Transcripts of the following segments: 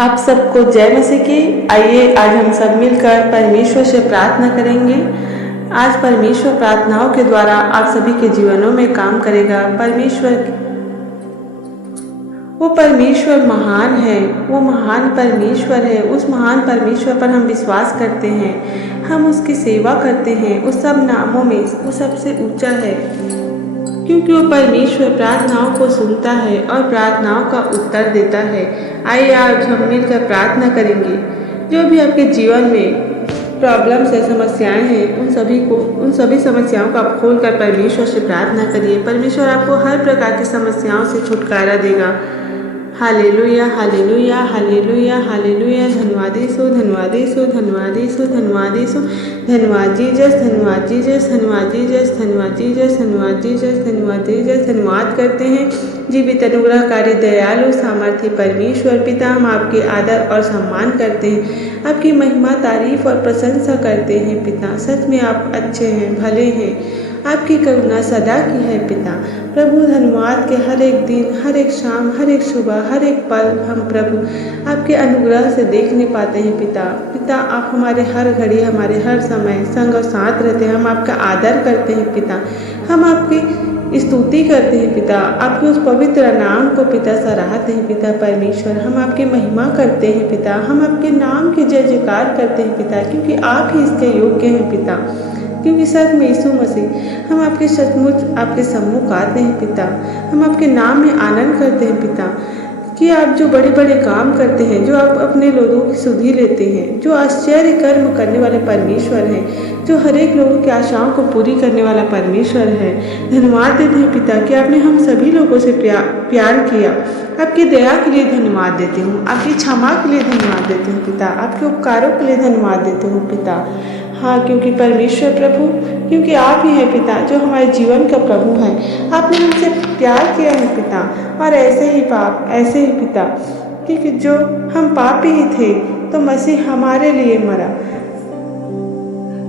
आप सबको जय मसीह की। आइए आज हम सब मिलकर परमेश्वर से प्रार्थना करेंगे। आज परमेश्वर प्रार्थनाओं के द्वारा आप सभी के जीवनों में काम करेगा। वो परमेश्वर महान है, वो महान परमेश्वर है। उस महान परमेश्वर पर हम विश्वास करते हैं, हम उसकी सेवा करते हैं। उस सब नामों में वो सबसे ऊंचा है, क्योंकि वो परमेश्वर प्रार्थनाओं को सुनता है और प्रार्थनाओं का उत्तर देता है। आइए आज हम मिलकर प्रार्थना करेंगे। जो भी आपके जीवन में प्रॉब्लम्स है, समस्याएं हैं, उन सभी समस्याओं को आप खोलकर परमेश्वर से प्रार्थना करिए। परमेश्वर आपको हर प्रकार की समस्याओं से छुटकारा देगा। Hallelujah, hallelujah, hallelujah, hallelujah. धन्यवाद यीशु, धन्यवाद यीशु, धन्यवाद यीशु, धन्यवाद यीशु, धन्यवाद जीसस, धन्यवाद जीसस, धन्यवाद जीसस, धन्यवाद जीसस, धन्यवाद जीसस, धन्यवाद जीसस। धन्यवाद करते हैं जीवित, अनुग्रहकारी, दयालु, सामर्थी परमेश्वर पिता। हम आपके आदर और सम्मान करते हैं, आपकी महिमा, तारीफ और प्रशंसा करते हैं पिता। सच में आप अच्छे हैं, भले हैं, आपकी करुणा सदा की है पिता। प्रभु धन्यवाद के हर एक दिन, हर एक शाम, हर एक सुबह, हर एक पल हम प्रभु आपके अनुग्रह से देखने पाते हैं पिता। पिता आप हमारे हर घड़ी, हमारे हर समय संग और साथ रहते हैं। हम आपका आदर करते हैं पिता, हम आपकी स्तुति करते हैं पिता, आपके उस पवित्र नाम को पिता सराहते हैं पिता परमेश्वर। हम आपकी महिमा करते हैं पिता, हम आपके नाम की जय जयकार करते हैं पिता, क्योंकि आप ही इसके योग्य हैं पिता। क्योंकि सच में यीशु मसीह हम आपके सचमुच आपके सम्मुख आते हैं पिता, हम आपके नाम में आनंद करते हैं पिता, कि आप जो बड़े बड़े काम करते हैं, जो आप अपने लोगों की सुधि लेते हैं, जो आश्चर्य कर्म करने वाले परमेश्वर हैं, जो हर एक लोगों की आशाओं को पूरी करने वाला परमेश्वर है। धन्यवाद देते हैं पिता कि आपने हम सभी लोगों से प्यार किया। आपकी दया के लिए धन्यवाद देती हूँ, आपकी क्षमा के लिए धन्यवाद देती हूँ पिता, आपके उपकारों के लिए धन्यवाद देती हूँ पिता। हाँ, क्योंकि परमेश्वर प्रभु, क्योंकि आप ही हैं पिता जो हमारे जीवन का प्रभु हैं। आपने हमसे प्यार किया है पिता, और ऐसे ही पिता, क्योंकि जो हम पापी ही थे तो मसीह हमारे लिए मरा,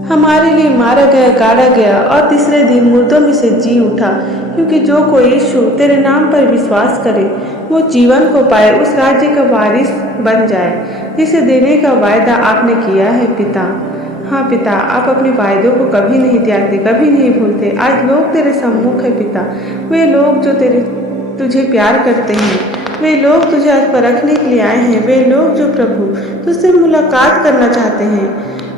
हमारे लिए मारा गया, गाड़ा गया और तीसरे दिन मुर्दों में से जी उठा। क्योंकि जो कोई यीशु तेरे नाम पर विश्वास करे वो जीवन को पाए, उस राज्य का वारिस बन जाए जिसे देने का वायदा आपने किया है पिता। हाँ पिता, आप अपने वायदों को कभी नहीं त्यागते, कभी नहीं भूलते। आज लोग तेरे सम्मुख है पिता, वे लोग जो तुझे प्यार करते हैं, वे लोग तुझे आज परखने के लिए आए हैं, वे लोग जो प्रभु तुझसे मुलाकात करना चाहते हैं,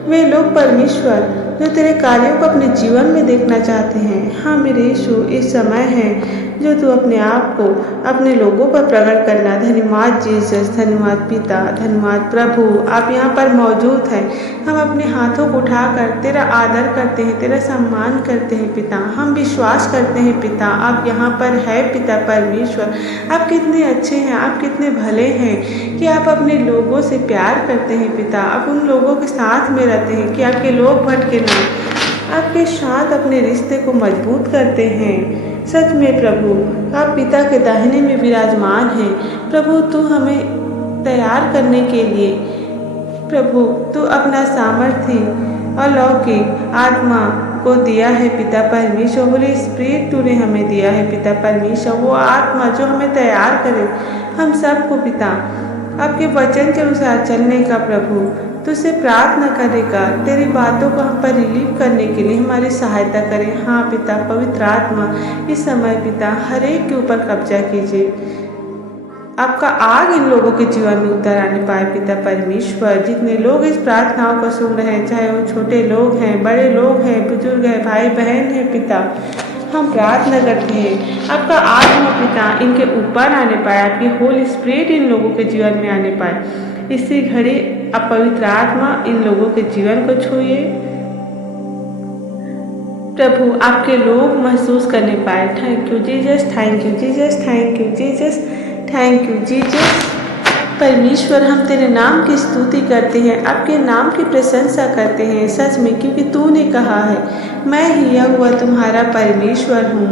वे लोग परमेश्वर जो तेरे कार्यों को अपने जीवन में देखना चाहते हैं। हाँ मेरे यीशु, इस समय है जो तू अपने आप को अपने लोगों पर प्रकट करना। धन्यवाद जीसस, धन्यवाद पिता, धन्यवाद प्रभु, आप यहाँ पर मौजूद हैं। हम अपने हाथों को उठाकर तेरा आदर करते हैं, तेरा सम्मान करते हैं पिता। हम विश्वास करते हैं पिता आप यहाँ पर है पिता परमेश्वर। आप कितने अच्छे हैं, आप कितने भले हैं कि आप अपने लोगों से प्यार करते हैं पिता। आप उन लोगों के साथ में रहते हैं कि आपके लोग भटके ना, आपके साथ अपने रिश्ते को मजबूत करते हैं। सच में प्रभु आप पिता के दाहिने में विराजमान हैं। प्रभु तू हमें तैयार करने के लिए, प्रभु तू अपना सामर्थ्य अलौकिक आत्मा को दिया है पिता परमेश्वर। होली स्पिरिट तूने हमें दिया है पिता परमेश्वर, वो आत्मा जो हमें तैयार करे हम सबको पिता आपके वचन के अनुसार चलने का। प्रभु तुझसे प्रार्थना करेगा, तेरी बातों को हम पर रिलीव करने के लिए हमारी सहायता करें। हाँ पिता, पवित्र आत्मा इस समय पिता हर एक के ऊपर कब्जा कीजिए, आपका आग इन लोगों के जीवन में उतर आने पाए पिता परमेश्वर। जितने लोग इस प्रार्थनाओं को सुन रहे हैं, चाहे वो छोटे लोग हैं, बड़े लोग हैं, बुजुर्ग हैं, भाई बहन हैं पिता, हम प्रार्थना करते हैं आपका आत्मा पिता इनके ऊपर आने पाए, आपकी होली स्पिरिट इन लोगों के जीवन में आने पाए। इसी घड़ी आप पवित्र आत्मा इन लोगों के जीवन को छूइए प्रभु, आपके लोग महसूस करने पाए। Thank you Jesus, thank you Jesus, thank you Jesus, thank you Jesus. परमेश्वर हम तेरे नाम की स्तुति करते हैं, आपके नाम की प्रशंसा करते हैं सच में, क्योंकि तूने कहा है मैं ही यहोवा तुम्हारा परमेश्वर हूँ।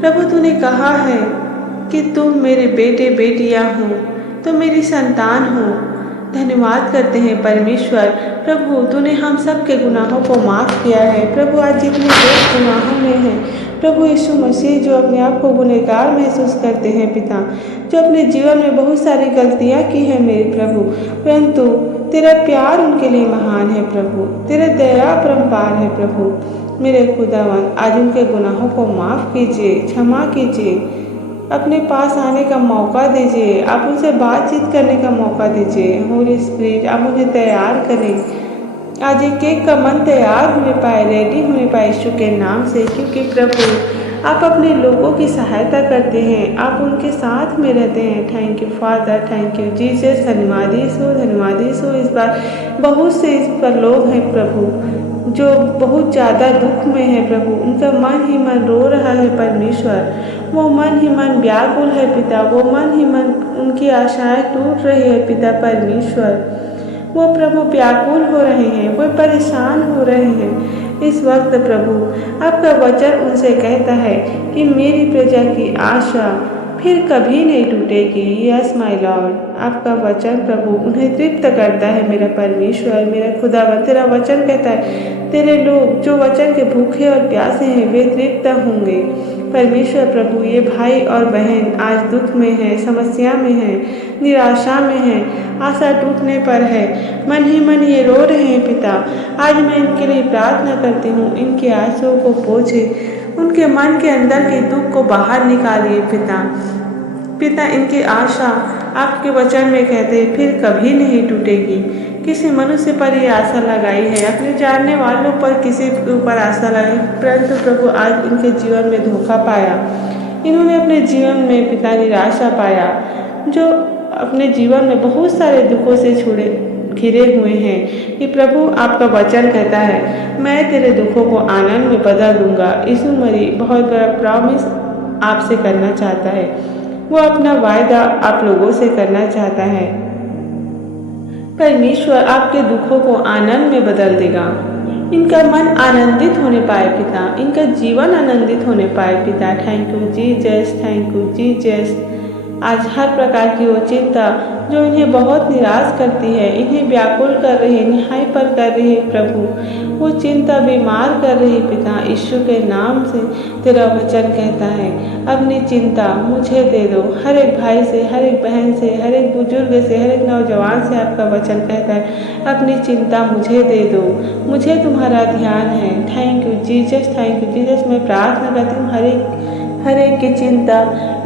प्रभु तूने कहा है कि तुम मेरे बेटे बेटियाँ हो, तुम मेरी संतान हो। धन्यवाद करते हैं परमेश्वर। प्रभु तूने हम सब के गुनाहों को माफ़ किया है। प्रभु आज जितने लोग गुनाहों में हैं प्रभु यीशु मसीह जो अपने आप को गुनहगार महसूस करते हैं पिता, जो अपने जीवन में बहुत सारी गलतियाँ की हैं मेरे प्रभु, परंतु तेरा प्यार उनके लिए महान है प्रभु, तेरा दया अपरंपार है प्रभु। मेरे खुदावन, आज उनके गुनाहों को माफ़ कीजिए, क्षमा कीजिए, अपने पास आने का मौका दीजिए, आप उनसे बातचीत करने का मौका दीजिए। होली स्पिरिट, आप उन्हें तैयार करें, आज एक केक का मन तैयार होने पाए, रेडी होने पाए यीशु के नाम से, क्योंकि प्रभु आप अपने लोगों की सहायता करते हैं, आप उनके साथ में रहते हैं। Thank you father, thank you Jesus. धन्यवाद यीशु, धन्यवाद यीशु। इस बार बहुत से इस पर लोग हैं प्रभु जो बहुत ज़्यादा दुख में है प्रभु, उनका मन ही मन रो रहा है परमेश्वर, वो मन ही मन व्याकुल है पिता, वो मन ही मन उनकी आशाएं टूट रही है पिता परमेश्वर, वो प्रभु व्याकुल हो रहे हैं, वो परेशान हो रहे हैं। इस वक्त प्रभु आपका वचन उनसे कहता है कि मेरी प्रजा की आशा फिर कभी नहीं टूटेगी। यस माय लॉर्ड, आपका वचन प्रभु उन्हें तृप्त करता है मेरा परमेश्वर, मेरा खुदावन। तेरा वचन कहता है तेरे लोग जो वचन के भूखे और प्यासे हैं वे तृप्त होंगे। परमेश्वर प्रभु, ये भाई और बहन आज दुख में है, समस्या में है, निराशा में है, आशा टूटने पर है, मन ही मन ये रो रहे हैं पिता। आज मैं इनके लिए प्रार्थना करती हूँ, इनके आंसुओं को पोंछे, उनके मन के अंदर के दुख को बाहर निकालिए पिता। पिता, इनकी आशा आपके वचन में कहते हैं फिर कभी नहीं टूटेगी। किसी मनुष्य पर ये आशा लगाई है, अपने जानने वालों पर किसी के ऊपर आशा लगाई, परंतु प्रभु आज इनके जीवन में धोखा पाया, इन्होंने अपने जीवन में पिता निराशा पाया, जो अपने जीवन में बहुत सारे दुखों से घिरे हुए हैं कि प्रभु आपका वचन कहता है मैं तेरे दुखों को आनंद में बदल दूंगा। यीशु मसीह बहुत बड़ा प्रॉमिस आपसे करना चाहता है, वो अपना वायदा आप लोगों से करना चाहता है। परमेश्वर आपके दुखों को आनंद में बदल देगा, इनका मन आनंदित होने पाए पिता, इनका जीवन आनंदित होने पाए पिता। Thank you Jesus, thank you Jesus. आज हर प्रकार की वो चिंता जो इन्हें बहुत निराश करती है, इन्हें व्याकुल कर रही है, निहाई पर कर रही है प्रभु, वो चिंता बीमार कर रही पिता, यीशु के नाम से तेरा वचन कहता है अपनी चिंता मुझे दे दो। हर एक भाई से, हर एक बहन से, हर एक बुजुर्ग से, हर एक नौजवान से आपका वचन कहता है अपनी चिंता मुझे दे दो, मुझे तुम्हारा ध्यान है। Thank you Jesus, thank you Jesus. मैं प्रार्थना करती हूँ हर एक की चिंता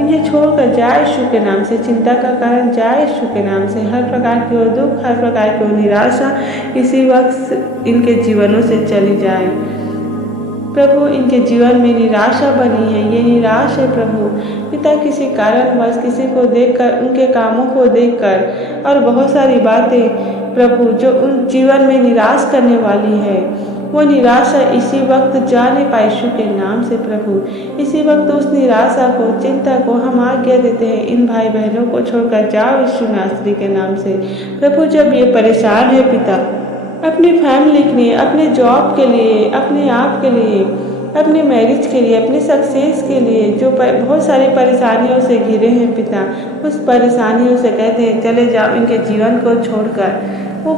इन्हें छोड़कर जाए यीशु के नाम से, चिंता का कारण जाए यीशु के नाम से। हर प्रकार की वो दुख, हर प्रकार की वो निराशा इसी वक्त इनके जीवनों से चली जाए प्रभु। इनके जीवन में निराशा बनी है, ये निराश है प्रभु पिता, किसी कारणवश, किसी को देखकर, उनके कामों को देखकर और बहुत सारी बातें प्रभु जो उन जीवन में निराश करने वाली है, वो निराशा इसी वक्त जा नहीं पाए यीशु के नाम से प्रभु। इसी वक्त उस निराशा को, चिंता को हम आज्ञा देते हैं, इन भाई बहनों को छोड़कर जाओ यीशु नासरी के नाम से प्रभु। जब ये परेशान है पिता, अपनी फैमिली के लिए, अपने जॉब के लिए, अपने आप के लिए, अपने मैरिज के लिए, अपने सक्सेस के लिए जो बहुत सारी परेशानियों से घिरे हैं पिता, उस परेशानियों से कहते हैं चले जाओ इनके जीवन को छोड़कर। वो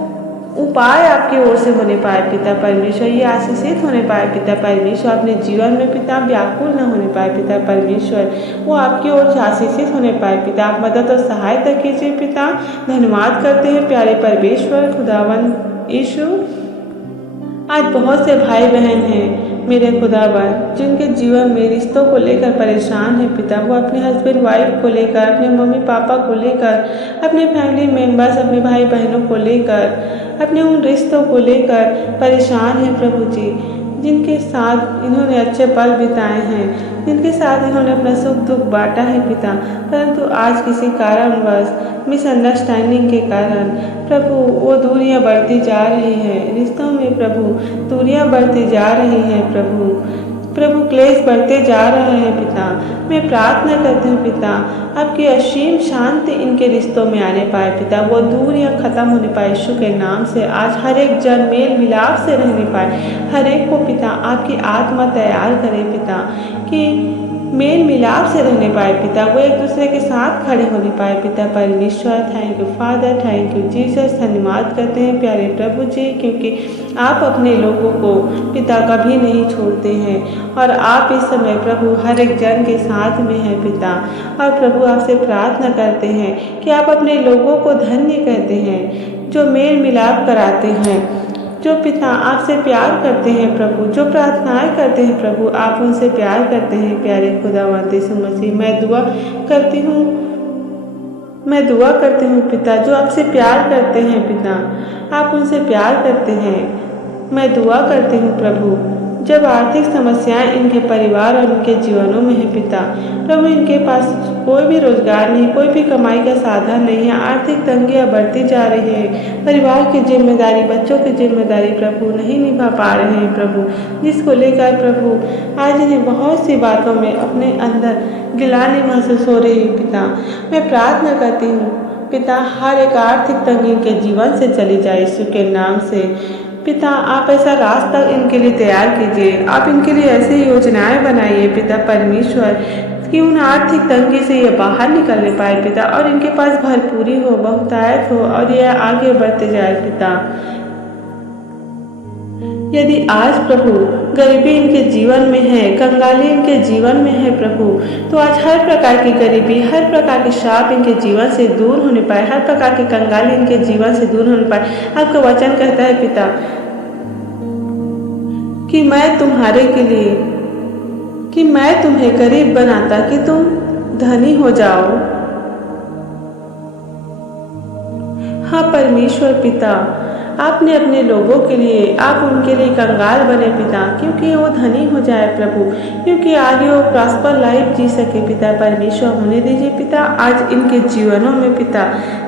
उपाय आपकी ओर से होने पाए पिता परमेश्वर, ये आशीषित होने पाए पिता परमेश्वर, अपने जीवन में पिता व्याकुल न होने पाए पिता परमेश्वर, वो आपकी ओर से आशीषित होने पाए पिता। आप मदद और सहायता कीजिए पिता। धन्यवाद करते हैं प्यारे परमेश्वर खुदावन यीशु। आज बहुत से भाई बहन हैं मेरे खुदावन जिनके जीवन में रिश्तों को लेकर परेशान है पिता, वो अपने हस्बैंड वाइफ को लेकर, अपने मम्मी पापा को लेकर, अपने फैमिली मेम्बर्स, अपने भाई बहनों को लेकर, अपने उन रिश्तों को लेकर परेशान है प्रभु जी, जिनके साथ इन्होंने अच्छे पल बिताए हैं, जिनके साथ इन्होंने अपना सुख दुख बांटा है पिता, परंतु आज किसी कारणवश मिसअंडरस्टैंडिंग के कारण प्रभु वो दूरियां बढ़ती जा रही हैं, रिश्तों में प्रभु दूरियां बढ़ती जा रही हैं प्रभु क्लेश बढ़ते जा रहे हैं पिता। मैं प्रार्थना करती हूँ पिता आपकी असीम शांति इनके रिश्तों में आने पाए पिता, वो दूरियां खत्म होने पाए यीशु के नाम से। आज हर एक जन मेल मिलाप से रहने पाए, हर एक को पिता आपकी आत्मा तैयार करे पिता, कि मेल मिलाप से रहने पाए पिता, वो एक दूसरे के साथ खड़े होने पाए पिता परमेश्वर। Thank you father, thank you Jesus. धन्यवाद करते हैं प्यारे प्रभु जी, क्योंकि आप अपने लोगों को पिता कभी नहीं छोड़ते हैं और आप इस समय प्रभु हर एक जन के साथ में हैं पिता। और प्रभु आपसे प्रार्थना करते हैं कि आप अपने लोगों को धन्य कहते हैं जो मेल मिलाप कराते हैं, जो पिता आपसे प्यार करते हैं प्रभु, जो प्रार्थनाएं करते हैं प्रभु, आप उनसे प्यार करते हैं प्यारे खुदावंद यीशु मसीह। मैं दुआ करती हूँ पिता, जो आपसे प्यार करते हैं पिता, आप उनसे प्यार करते हैं। मैं दुआ करती हूँ प्रभु, जब आर्थिक समस्याएं इनके परिवार और इनके जीवनों में है पिता, प्रभु इनके पास कोई भी रोजगार नहीं, कोई भी कमाई का साधन नहीं है, आर्थिक तंगियां बढ़ती जा रही है, परिवार की जिम्मेदारी, बच्चों की जिम्मेदारी प्रभु नहीं निभा पा रहे हैं प्रभु, जिसको लेकर प्रभु आज इन्हें बहुत सी बातों में अपने अंदर गिलानी महसूस हो रही है पिता। मैं प्रार्थना करती हूँ पिता, हर एक आर्थिक तंगी के जीवन से चली जाए यीशु के नाम से पिता। आप ऐसा रास्ता इनके लिए तैयार कीजिए, आप इनके लिए ऐसी योजनाएं बनाइए पिता परमेश्वर कि उन आर्थिक तंगी से ये बाहर निकलने पाए पिता, और इनके पास भरपूरी हो, बहुतायत हो और ये आगे बढ़ते जाए पिता। यदि आज प्रभु गरीबी इनके जीवन में है, कंगाली इनके जीवन में है प्रभु, तो आज हर प्रकार की गरीबी, हर प्रकार के शाप इनके जीवन से दूर होने पाए, हर प्रकार की कंगाली इनके जीवन से दूर होने पाए। आपका वचन कहता है पिता कि मैं तुम्हें गरीब बनाता कि तुम धनी हो जाओ। हाँ परमेश्वर पिता, आपने अपने लोगों के लिए, आप उनके लिए कंगाल बने पिता, क्योंकि वो धनी हो जाए प्रभु, क्योंकि आगे वो प्रॉस्पर लाइफ जी सके पिता परमेश्वर। होने दीजिए पिता आज इनके जीवनों में पिता,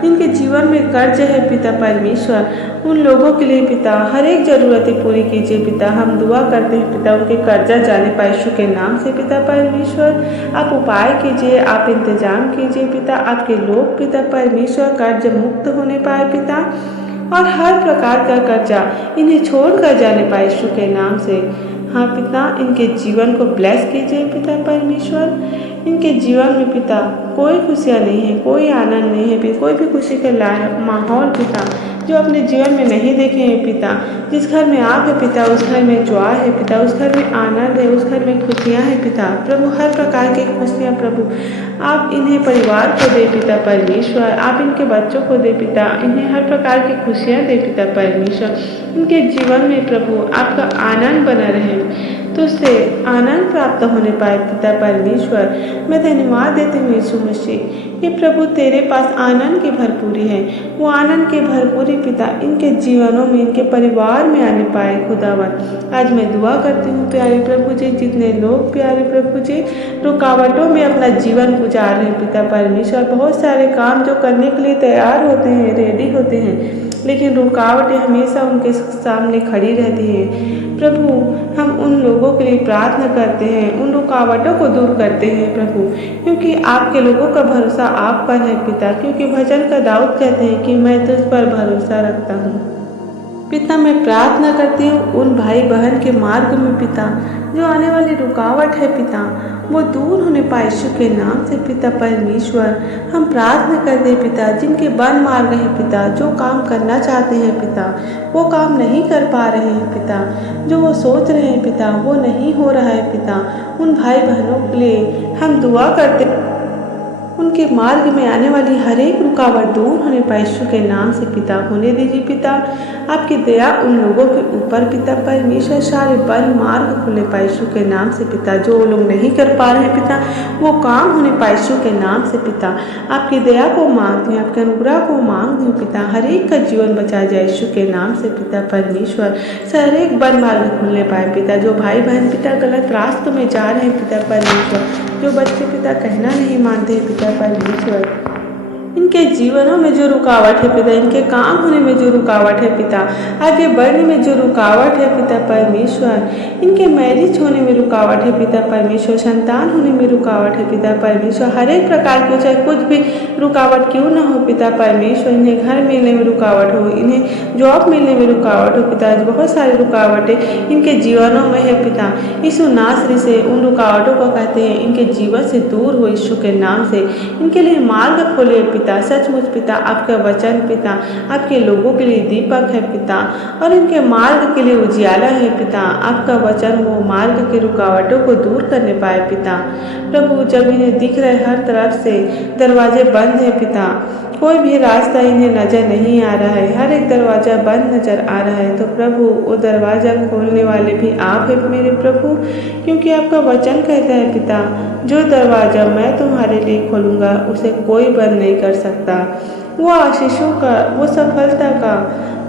इनके जीवन में कर्ज है पिता परमेश्वर, उन लोगों के लिए पिता हर एक ज़रूरतें पूरी कीजिए पिता। हम दुआ करते हैं पिता उनके कर्जा जाने पाए यीशु के नाम से पिता परमेश्वर। आप उपाय कीजिए, आप इंतजाम कीजिए पिता, आपके लोग पिता परमेश्वर कर्ज मुक्त होने पाए पिता, और हर प्रकार का कर्जा इन्हें छोड़कर जाने पाए यीशु के नाम से। हाँ पिता, इनके जीवन को ब्लेस कीजिए पिता परमेश्वर। इनके जीवन में पिता कोई खुशियाँ नहीं है, कोई आनंद नहीं है, कोई भी खुशी के लायक माहौल पिता जो अपने जीवन में नहीं देखे हैं पिता। जिस घर में आप है पिता, उस घर में जॉय है पिता, उस घर में आनंद है, उस घर में खुशियाँ हैं पिता। प्रभु हर प्रकार की खुशियाँ प्रभु आप इन्हें परिवार को दे पिता परमेश्वर, आप इनके बच्चों को दे पिता, इन्हें हर प्रकार की खुशियाँ दे पिता परमेश्वर। इनके जीवन में प्रभु आपका आनंद बना रहे, तो उससे आनंद प्राप्त होने पाए पिता परमेश्वर। मैं धन्यवाद देती हूँ यीशु मसीह कि प्रभु तेरे पास आनंद की भरपूरी है, वो आनंद की भरपूरी पिता इनके जीवनों में, इनके परिवार में आने पाए खुदावन। आज मैं दुआ करती हूँ प्यारे प्रभु जी, जितने लोग प्यारे प्रभु जी रुकावटों में अपना जीवन गुजार रहे हैं पिता परमेश्वर, बहुत सारे काम जो करने के लिए तैयार होते हैं, रेडी होते हैं, लेकिन रुकावटें हमेशा उनके सामने खड़ी रहती हैं प्रभु। हम उन लोगों के लिए प्रार्थना करते हैं, उन रुकावटों को दूर करते हैं प्रभु, क्योंकि आपके लोगों का भरोसा आप पर है पिता, क्योंकि भजन का दाऊद कहते हैं कि मैं तुझ पर भरोसा रखता हूँ पिता। मैं प्रार्थना करती हूँ उन भाई बहन के मार्ग में पिता जो आने वाली रुकावट है पिता वो दूर होने पाए यीशु के नाम से पिता परमेश्वर। हम प्रार्थना करते हैं पिता जिनके बन मार्ग है पिता, जो काम करना चाहते हैं पिता वो काम नहीं कर पा रहे हैं पिता, जो वो सोच रहे हैं पिता वो नहीं हो रहा है पिता, उन भाई बहनों के लिए हम दुआ करते हैं, उनके मार्ग में आने वाली हर एक रुकावट दूर होने पाए यीशु के नाम से पिता। होने दीजिए पिता आपकी दया उन लोगों के ऊपर पिता परमेश्वर, सारे बल मार्ग खुले पाए यीशु के नाम से पिता, जो वो लोग नहीं कर पा रहे हैं पिता वो काम होने पाए यीशु के नाम से पिता। आपकी दया को मांगते हैं, आपके अनुग्रह को मांगते हैं पिता, हर एक का जीवन बचा जाए यीशु के नाम से पिता परमेश्वर। हर एक बल मार्ग खुलने पाए पिता, जो भाई बहन पिता गलत रास्तों में जा रहे हैं पिता परमेश्वर, जो बच्चे पिता कहना नहीं मानते हैं पिता परमेश्वर, इनके जीवनों में जो रुकावट है पिता, इनके काम होने में जो रुकावट है पिता, आगे बढ़ने में जो रुकावट है पिता परमेश्वर, इनके मैरिज होने में रुकावट है पिता परमेश्वर, संतान होने में रुकावट है पिता परमेश्वर, हर एक प्रकार की चाहे कुछ भी रुकावट क्यों ना हो पिता परमेश्वर, इन्हें घर मिलने में रुकावट हो, इन्हें जॉब मिलने में रुकावट हो पिता, बहुत सारी रुकावटें इनके जीवनों में है पिता। यीशु नासरी से उन रुकावटों को कहते हैं इनके जीवन से दूर हो यीशु के नाम से, इनके लिए मार्ग खोले पिता। सचमुच पिता आपका वचन पिता आपके लोगों के लिए दीपक है पिता, और इनके मार्ग के लिए उजियाला है पिता। आपका वचन वो मार्ग के रुकावटों को दूर करने पाए पिता। प्रभु जब इन्हें दिख रहे हर तरफ से दरवाजे बंद है पिता, कोई भी रास्ता इन्हें नजर नहीं आ रहा है, हर एक दरवाजा बंद नजर आ रहा है, तो प्रभु वो दरवाजा खोलने वाले भी आप है मेरे प्रभु, क्योंकि आपका वचन कहता है पिता जो दरवाजा मैं तुम्हारे लिए खोलूंगा उसे कोई बंद नहीं कर सकता। वो आशीषों का, वो सफलता का,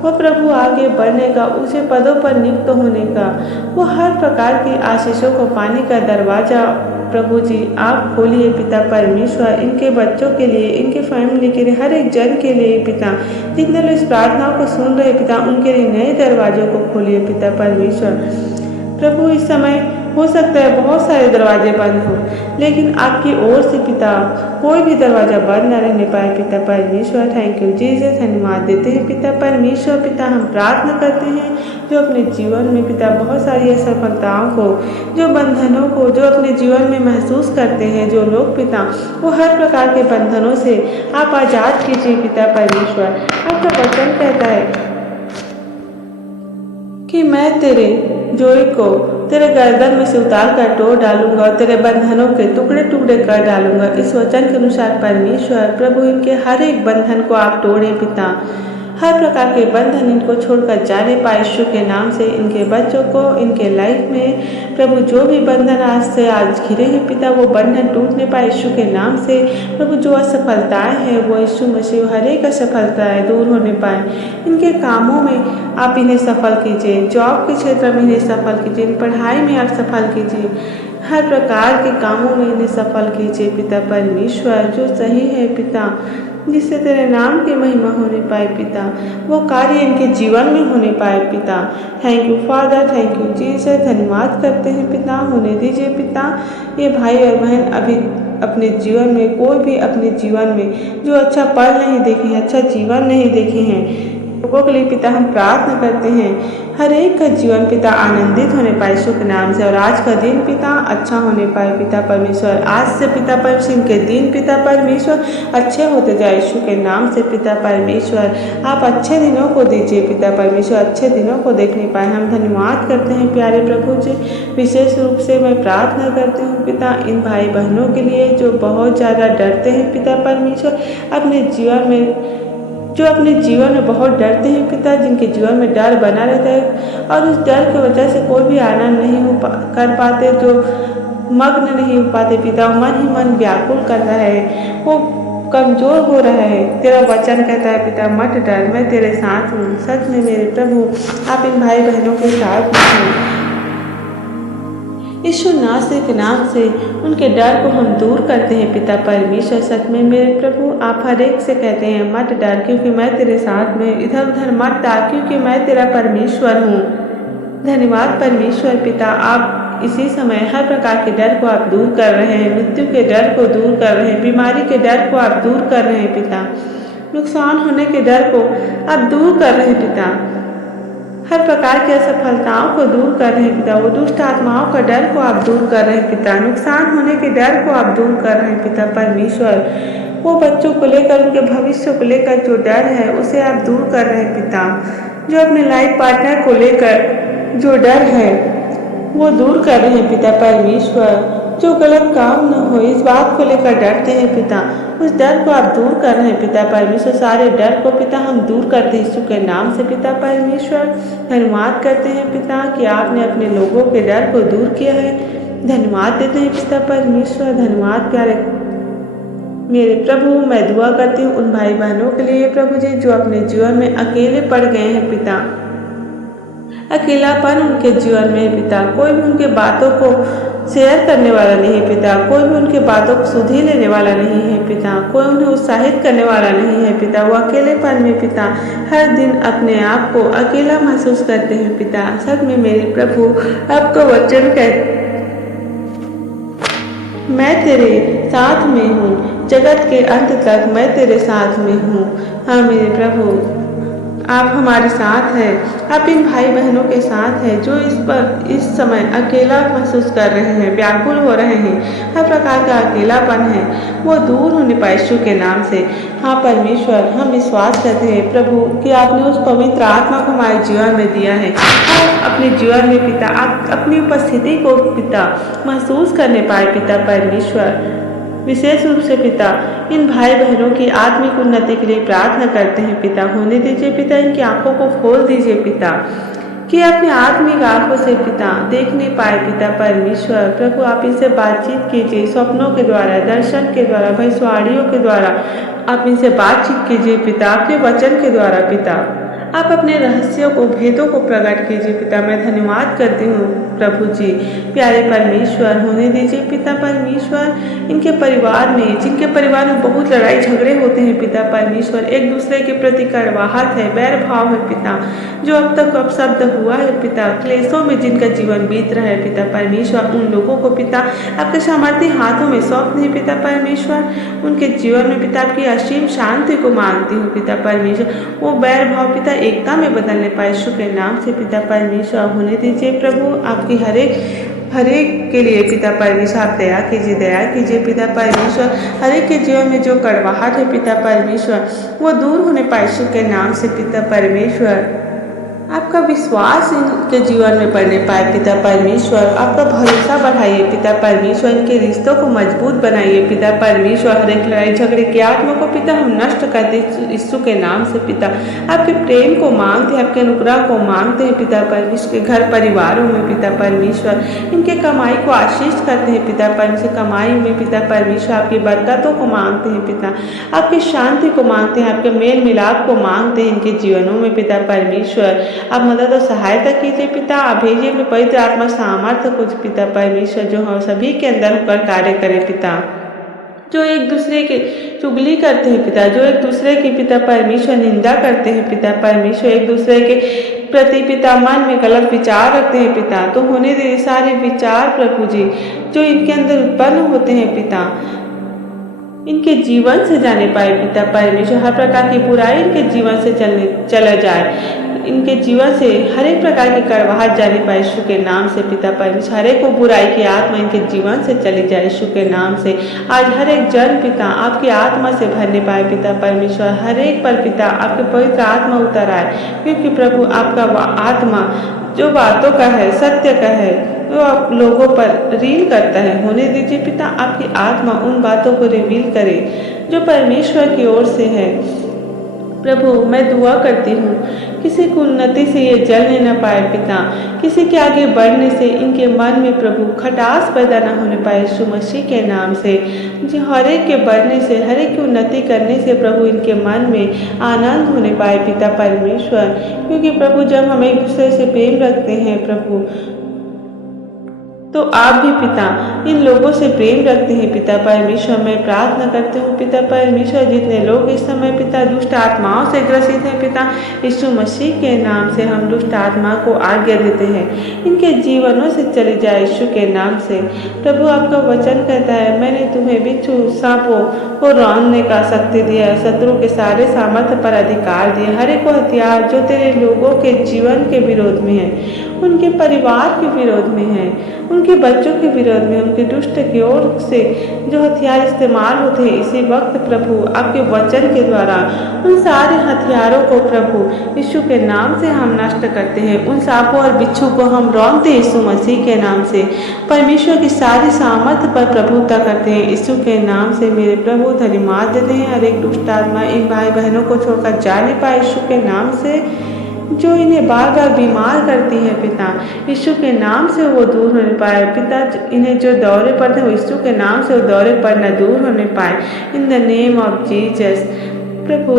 वो प्रभु आगे बढ़ने का, ऊंचे पदों पर नियुक्त होने का, वो हर प्रकार की आशीषों को पाने का दरवाजा प्रभु जी आप खोलिए पिता परमेश्वर, इनके बच्चों के लिए, इनके फैमिली के लिए, हर एक जन के लिए पिता। जितने लोग इस प्रार्थनाओं को सुन रहे पिता उनके लिए नए दरवाजों को खोलिए पिता परमेश्वर। प्रभु इस समय हो सकता है बहुत सारे दरवाजे बंद हो, लेकिन आपकी ओर से पिता कोई भी दरवाजा बंद न रहने पाए पिता परमेश्वर। थैंक यू जीसस, धन्यवाद देते हैं पिता परमेश्वर। पिता हम प्रार्थना करते हैं जो अपने जीवन में पिता बहुत सारी असफलताओं को, जो बंधनों को, जो अपने जीवन में महसूस करते हैं जो लोग पिता, वो हर प्रकार के बंधनों से आप आज़ाद कीजिए पिता परमेश्वर। आपका वचन कहता है कि मैं तेरे जोड़ी को तेरे गर्दन में से उतार कर तोड़ डालूंगा और तेरे बंधनों के टुकड़े टुकड़े कर डालूंगा। इस वचन के अनुसार परमेश्वर प्रभु इनके हर एक बंधन को आप तोड़े पिता, हर प्रकार के बंधन इनको छोड़कर जाने पाए यीशु के नाम से। इनके बच्चों को, इनके लाइफ में प्रभु जो भी बंधन आज से आज घिरे हैं पिता वो बंधन टूटने पाए यीशु के नाम से। प्रभु जो असफलताएं हैं वो यीशु मसीह हर एक असफलताएं दूर होने पाए। इनके कामों में आप इन्हें सफल कीजिए, जॉब के क्षेत्र में इन्हें सफल कीजिए, पढ़ाई में आप सफल कीजिए, हर प्रकार के कामों में इन्हें सफल कीजिए पिता परमेश्वर। जो सही है पिता, जिससे तेरे नाम की महिमा होने पाए पिता, वो कार्य इनके जीवन में होने पाए पिता। Thank you father, thank you Jesus, धन्यवाद करते हैं पिता। होने दीजिए पिता ये भाई और बहन अभी अपने जीवन में, कोई भी अपने जीवन में जो अच्छा पल नहीं देखे हैं, अच्छा जीवन नहीं देखे हैं, लोगों के लिए पिता हम प्रार्थना करते हैं हर एक का जीवन पिता आनंदित होने पाए यीशु के नाम से, और आज का दिन पिता अच्छा होने पाए पिता परमेश्वर। आज से पिता परमेश्वर इनके दिन पिता परमेश्वर अच्छे होते जाए यीशु के नाम से पिता परमेश्वर। आप अच्छे दिनों को दीजिए पिता परमेश्वर, अच्छे दिनों को देखने पाए हम धन्यवाद करते हैं प्यारे प्रभु जी। विशेष रूप से मैं प्रार्थना करती हूँ पिता इन भाई बहनों के लिए जो बहुत ज़्यादा डरते हैं पिता परमेश्वर अपने जीवन में, जो अपने जीवन में बहुत डरते हैं पिता, जिनके जीवन में डर बना रहता है और उस डर की वजह से कोई भी आनंद नहीं कर पाते, जो मग्न नहीं हो पाते पिता, मन ही मन व्याकुल कर रहा है, वो कमज़ोर हो रहा है। तेरा वचन कहता है पिता मत डर, मैं तेरे साथ हूँ। सच में मेरे प्रभु आप इन भाई बहनों के साथ हैं। यीशु नासरी के नाम से उनके डर को हम दूर करते हैं पिता परमेश्वर। सच में मेरे प्रभु आप हर एक से कहते हैं मत डर क्योंकि मैं तेरे साथ में, इधर उधर मत डर क्योंकि मैं तेरा परमेश्वर हूँ। धन्यवाद परमेश्वर पिता, आप इसी समय हर प्रकार के डर को आप दूर कर रहे हैं, मृत्यु के डर को दूर कर रहे हैं, बीमारी के डर को आप दूर कर रहे हैं पिता, नुकसान होने के डर को आप दूर कर रहे हैं पिता, हर प्रकार की असफलताओं को दूर कर रहे हैं पिता, वो दुष्ट आत्माओं का डर को आप दूर कर रहे हैं पिता, नुकसान होने के डर को आप दूर कर रहे हैं पिता परमेश्वर। वो बच्चों को लेकर, उनके भविष्य को लेकर जो डर है उसे आप दूर कर रहे हैं पिता, जो अपने लाइफ पार्टनर को लेकर जो डर है वो दूर कर रहे हैं पिता परमेश्वर। जो गलत काम न हो इस बात को लेकर डरते हैं पिता, उस डर को आप दूर कर रहे हैं पिता परमेश्वर। सारे डर को पिता हम दूर करते हैं यीशु के नाम से पिता परमेश्वर। धन्यवाद करते हैं पिता कि आपने अपने लोगों के डर को दूर किया है। धन्यवाद देते हैं पिता परमेश्वर। धन्यवाद प्यारे मेरे प्रभु। मैं दुआ करती हूँ उन भाई बहनों के लिए प्रभु जी जो अपने जीवन में अकेले पड़ गए हैं पिता, अकेलापन उनके जीवन में है पिता, कोई भी उनके बातों को शेयर करने वाला नहीं है पिता, कोई भी उनके बातों को सुधी लेने वाला नहीं है पिता, कोई उन्हें उत्साहित करने वाला नहीं है पिता। वो अकेलेपन में पिता हर दिन अपने आप को अकेला महसूस करते हैं पिता। सच में मेरे प्रभु आपका वचन मैं तेरे साथ में हूँ, जगत के अंत तक मैं तेरे साथ में हूँ। हाँ मेरे प्रभु, आप हमारे साथ हैं। आप इन भाई बहनों के साथ हैं जो इस समय अकेला महसूस कर रहे हैं, व्याकुल हो रहे हैं, हर प्रकार का अकेलापन है, वो दूर होने पाए यीशु के नाम से। हाँ परमेश्वर, हम विश्वास करते हैं प्रभु कि आपने उस पवित्र आत्मा को हमारे जीवन में दिया है। आप अपने जीवन में पिता, आप अपनी उपस्थिति को पिता महसूस करने पाए पिता परमेश्वर। विशेष रूप से पिता, इन भाई बहनों की आत्मिक उन्नति के लिए प्रार्थना करते हैं पिता। होने दीजिए पिता, इनकी आंखों को खोल दीजिए पिता, कि अपने आत्मिक आंखों से पिता देख नहीं पाए पिता परमेश्वर। प्रभु आप इनसे बातचीत कीजिए, स्वप्नों के द्वारा, दर्शन के द्वारा, भविष्यवाणियों के द्वारा आप इनसे बातचीत कीजिए पिता, आपके वचन के द्वारा पिता आप अपने रहस्यों को, भेदों को प्रकट कीजिए पिता। मैं धन्यवाद करती हूँ प्रभु जी। प्यारे परमेश्वर, होने दीजिए पिता परमेश्वर, इनके परिवार में, जिनके परिवार में बहुत लड़ाई झगड़े होते हैं पिता परमेश्वर, एक दूसरे के प्रति कड़वाहट है, बैर भाव है पिता, जो अब तक अपशब्द हुआ है पिता, क्लेशों में जिनका जीवन बीत रहा है पिता परमेश्वर, उन लोगों को पिता आपके सामर्थ्य हाथों में सौंप नहीं पिता परमेश्वर। उनके जीवन में पिता आपकी असीम शांति को मांगती हूँ पिता परमेश्वर। वो बैर भाव पिता एकता में बदलने पाए यीशु के नाम से पिता परमेश्वर। होने दीजिए प्रभु, आपकी हर एक के लिए पिता परमेश्वर आप दया कीजिए पिता परमेश्वर। हर एक के जीवन में जो कड़वाहट है पिता परमेश्वर, वो दूर होने पाए यीशु के नाम से पिता परमेश्वर। आपका विश्वास इनके जीवन में बढ़ने पाए पिता परमेश्वर। आपका भरोसा बढ़ाइए पिता परमेश्वर, इनके रिश्तों को मजबूत बनाइए पिता परमेश्वर। हर एक लड़ाई झगड़े की आत्मा को पिता हम नष्ट करते यीशु के नाम से पिता। आपके प्रेम को मांगते हैं, आपके अनुग्रह को मांगते हैं पिता परमेश्वर के घर परिवारों में पिता परमेश्वर। इनके कमाई को आशीष करते हैं पिता परमेश्वर, कमाई में पिता परमेश्वर आपकी बरकतों को मांगते हैं पिता, आपकी शांति को मांगते हैं, आपके मेल मिलाप को मांगते हैं इनके जीवनों में पिता परमेश्वर। आप मदद और सहायता कीजिए पिता। आप भेजिए अपने पवित्र आत्मा सामर्थ्य को पिता परमेश्वर, जो हम सभी के अंदर होकर कार्य करे पिता। जो एक दूसरे के चुगली करते हैं पिता, जो एक दूसरे की पिता परमेश्वर निंदा करते हैं पिता परमेश्वर, एक दूसरे के प्रति पिता मन में गलत विचार रखते हैं पिता, तो होने दे सारे विचार प्रभु जी जो इनके अंदर उत्पन्न होते हैं पिता, इनके जीवन से जाने पाए पिता परमेश्वर। हर प्रकार की बुराई इनके जीवन से चला जाए, इनके जीवन से हर एक प्रकार की कड़वाहट जाने पाए यीशु के नाम से पिता परमेश्वर। हर एक को बुराई की आत्मा इनके जीवन से चली जाए यीशु के नाम से। आज हर एक जन पिता आपकी आत्मा से भरने पाए पिता परमेश्वर। हर एक पर पिता आपके पवित्र आत्मा उतर आए, क्योंकि प्रभु आपका आत्मा जो बातों का है, सत्य का है, वो आप लोगों पर रील करता है। होने दीजिए पिता, आपकी आत्मा उन बातों को रिवील करे जो परमेश्वर की ओर से है। प्रभु मैं दुआ करती हूँ, किसी को उन्नति से ये जलने न पाए पिता, किसी के आगे बढ़ने से इनके मन में प्रभु खटास पैदा न होने पाए यीशु मसीह के नाम से। जो हर एक के बढ़ने से, हर एक की उन्नति करने से प्रभु इनके मन में आनंद होने पाए पिता परमेश्वर। क्योंकि प्रभु जब हम एक दूसरे से प्रेम रखते हैं प्रभु, तो आप भी पिता इन लोगों से प्रेम रखते हैं पिता परमेश्वर। मैं प्रार्थना करती हूँ पिता परमेश्वर, जितने लोग इस समय पिता दुष्ट आत्माओं से ग्रसित हैं पिता, यीशु मसीह के नाम से हम दुष्ट आत्मा को आज्ञा देते हैं, इनके जीवनों से चली जाए यीशु के नाम से। प्रभु आपका वचन कहता है, मैंने तुम्हें बिच्छू सांपों को रौंदने का शक्ति दिया, शत्रु के सारे सामर्थ्य पर अधिकार दिया। हर एक हथियार जो तेरे लोगों के जीवन के विरोध में है, उनके परिवार के विरोध में है, उनके बच्चों के विरोध में, उनके दुष्ट की ओर से जो हथियार इस्तेमाल होते हैं इसी वक्त प्रभु आपके वचन के द्वारा उन सारे हथियारों को प्रभु यीशु के नाम से हम नष्ट करते हैं। उन सांपों और बिच्छू को हम रौंदते हैं यीशु मसीह के नाम से। परमेश्वर की सारी सामर्थ्य पर प्रभुता करते हैं यीशु के नाम से। मेरे प्रभु धन्यवाद देते हैं, हर एक दुष्ट आत्मा इन भाई बहनों को छोड़कर जा नहीं पाए यीशु के नाम से। जो इन्हें बार बार बीमार करती है पिता, यीशु के नाम से वो दूर होने पाए पिता। इन्हें जो दौरे पड़ते हैं वो यीशु के नाम से वो दौरे पर न दूर होने पाए, in the name of Jesus. प्रभु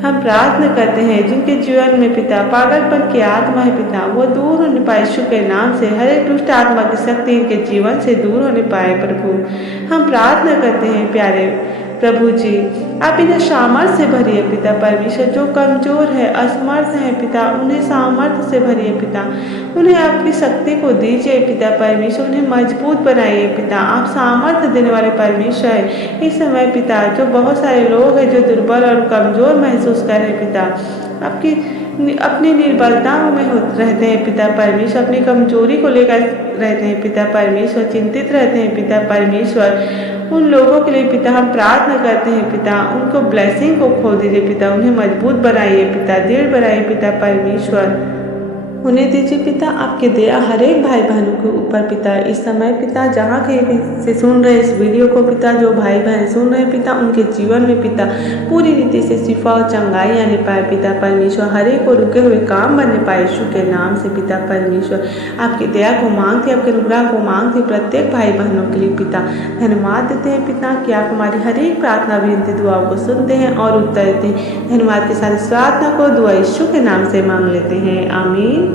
हम प्रार्थना करते हैं, जिनके जीवन में पिता पागलपन की आत्मा है पिता, वो दूर होने पाए यीशु के नाम से। हर एक दुष्ट आत्मा की शक्ति इनके जीवन से दूर होने पाए प्रभु। हम प्रार्थना करते हैं प्यारे प्रभु जी आप इन्हें सामर्थ्य से भरिए पिता परमेश्वर। जो कमजोर है, असमर्थ है पिता, उन्हें सामर्थ्य से भरिए पिता। उन्हें आपकी शक्ति को दीजिए पिता परमेश्वर। उन्हें मजबूत बनाइए पिता। आप सामर्थ्य देने वाले परमेश्वर है। इस समय पिता जो बहुत सारे लोग हैं जो दुर्बल और कमजोर महसूस कर रहे हैं पिता, आपकी अपनी निर्बलताओं में रहते हैं पिता परमेश्वर, अपनी कमजोरी को लेकर रहते हैं पिता परमेश्वर, चिंतित रहते हैं पिता परमेश्वर। उन लोगों के लिए पिता हम प्रार्थना करते हैं पिता, उनको ब्लेसिंग को खोल दीजिए पिता, उन्हें मजबूत बनाइए पिता, दृढ़ बनाइए पिता परमेश्वर। उन्हें दीजिए पिता आपके दया हर एक भाई बहनों के ऊपर पिता। इस समय पिता जहाँ कहीं भी से सुन रहे इस वीडियो को पिता, जो भाई बहन सुन रहे पिता, उनके जीवन में पिता पूरी रीति से शिफा और चंगाई आने पाए पिता परमेश्वर। हर एक को रुके हुए काम बनने पाए यीशु के नाम से पिता परमेश्वर। आपकी दया को मांगते, आपके अनुग्रह को मांगते प्रत्येक भाई बहनों के लिए पिता धन्यवाद देते हैं पिता कि आप हमारी हर एक प्रार्थना विनती दुआओं को सुनते हैं और उत्तर देते हैं। धन्यवाद के साथ इस प्रार्थना को दुआ यीशु के नाम से मांग लेते हैं, आमीन।